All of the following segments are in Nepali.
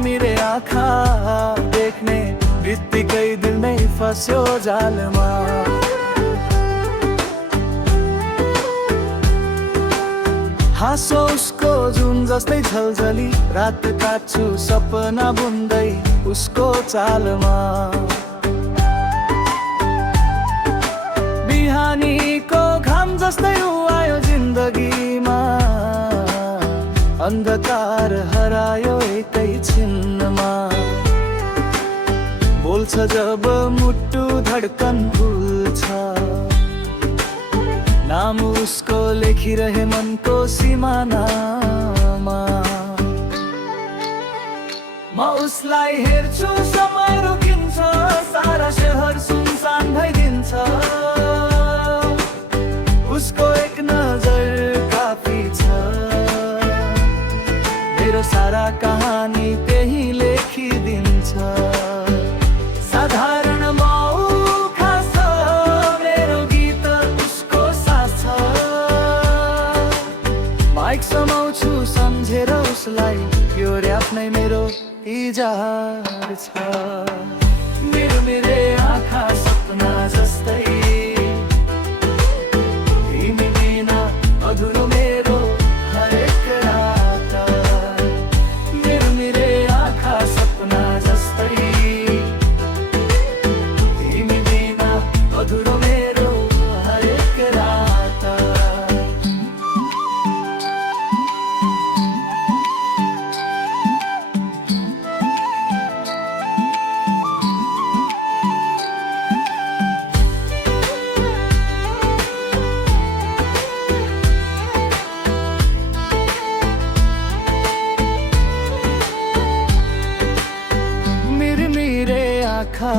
मिरमिरे आँखा देख्ने बित्तिकै दिल नै फस्यो जालमा। हाँसो उसको जुन जस्तै झलझली, रात काट्छु सपना बुन्दै उसको चालमा। बिहानीको घाम जस्तै ऊ आयो जिन्दगीमा, अन्धकार हरायो एकै छिनमा। बोल्छ जब मुटु धड्कन भुल्छ, नाम उसको लेखिरहे मनको सिमानामा। म उसलाई हेर्छु समय रोकिन्छ, सारा शहर सुनसान भइदिन्छ। उसको एक नजर काफी छ, मेरो सारा कहानी त्यही लेखिदिन्छ। साधारण मऊ खास मेरो गीत उसको साथ छ। माइक समाउँछु सम्झेर उसलाई, यो र्याप नै मेरो इजार छ। मेरो मेरे आँखा सपना जस्तै, तिमी बिना अधुरो मेरो हरेक रात। मेरो मेरे आँखा सपना जस्तै, तिमी बिना अधुरो मेरो हरेक रात। आँखा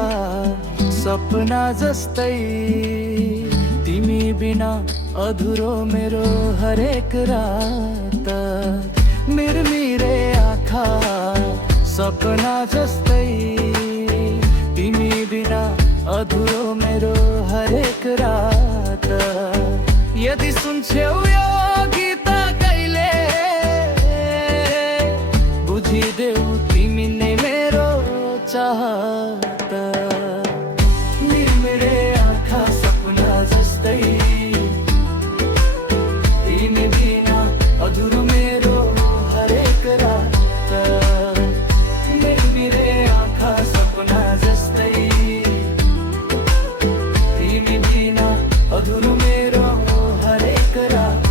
सपना जस्तै, तिमी बिना अधुरो मेरो हरेक रात। मिरमिरे आँखा सपना जस्तै, तिमी बिना अधुरो मेरो हरेक रात। यदि सुन्छौ यो गीत कहिले, बुझिदेऊ तिमी नै मेरो चाहत। मिरमिरे आँखा सपना जस्तै, तिमी बिना अधुरो मेरो हरेक रात। मिरमिरे आँखा सपना जस्तै, तिमी बिना अधुरो मेरो हरेक रात।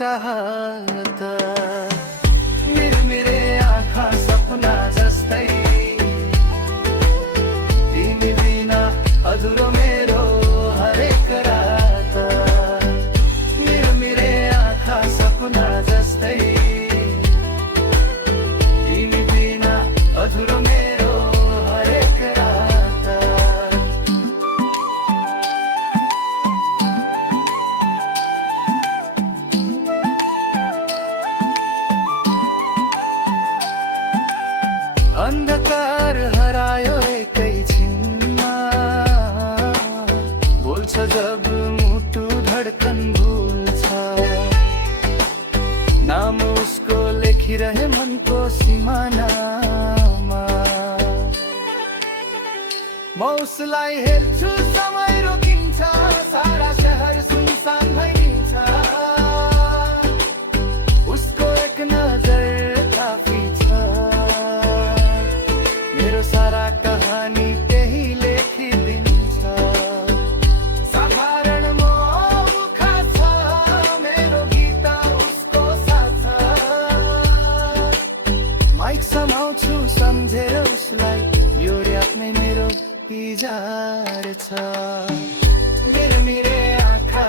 चाहत। मिरमिरे आँखा सपना जस्तै, तिमी बिना अधुरो मेरो हरेक रात। मिरमिरे आँखा सपना जस्तै, तिमी बिना अधुरो मेरो हरेक रात। अन्धकार हरायो एकै छिनमा, बोल्छ जब मुटु धड्कन भुल्छ। नाम उसको लेखिरहे मनको सिमानामा। म उसलाई हेर्छु समय रोकिन्छ, सारा शहर सुनसान भइदिन्छ। उसको एक नजर काफी छ, मेरो सारा कहानी त्यही लेखिदिन्छ। साधारण म ठिक समाउँछु सम्झेर उसलाई यो र्याप नै मेरो इजार छ मेरो आँखा